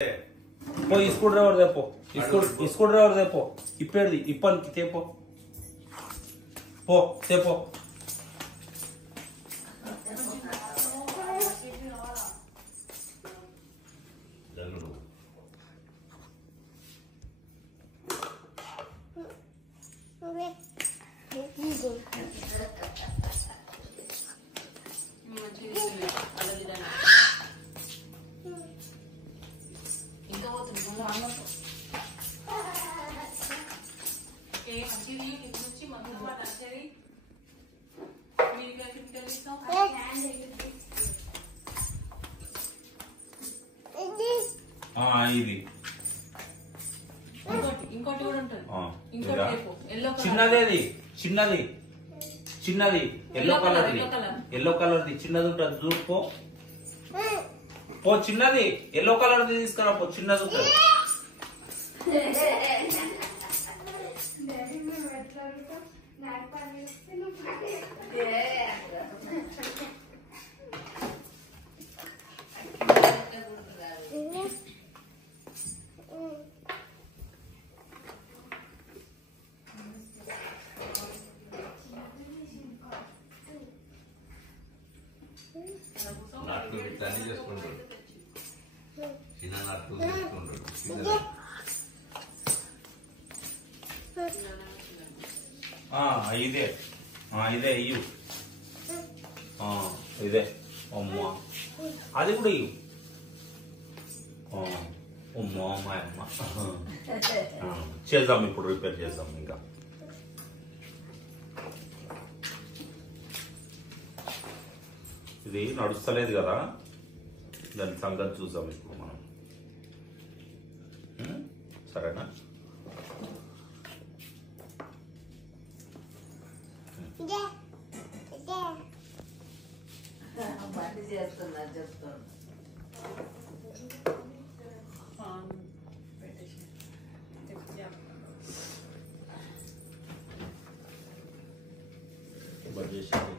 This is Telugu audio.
పో స్క్రూ డ్రైవర్ తెపో స్క్రూ డ్రైవర్ తెపో ఇప్పేది ఇప్పనికి తేపో పో తేపో ఇది ఇంకోటి కూడా ఉంటుంది. చిన్నది చిన్నది చిన్నది ఎల్లో కలర్ది చిన్నది ఉంటుంది చూడుకో పో చిన్నది ఎల్లో కలర్ది తీసుకురా పో చిన్నది ఉంటుంది నట్లు ఇట్లా అన్ని చేసుకుంటాడు చిన్న నట్లు చేసుకుంటాడు ఇదే ఇదే ఇయ్యు ఇదే అమ్మా అది కూడా ఇయ్యు అమ్మా అమ్మాయి అమ్మ చేద్దాం ఇప్పుడు రిపేర్ చేద్దాం ఇంకా ఇది నడుస్తలేదు కదా దాని సంగతి చూసాం ఇప్పుడు మనం సరేనా చేస్తున్నా చెప్తాను బడ్జెట్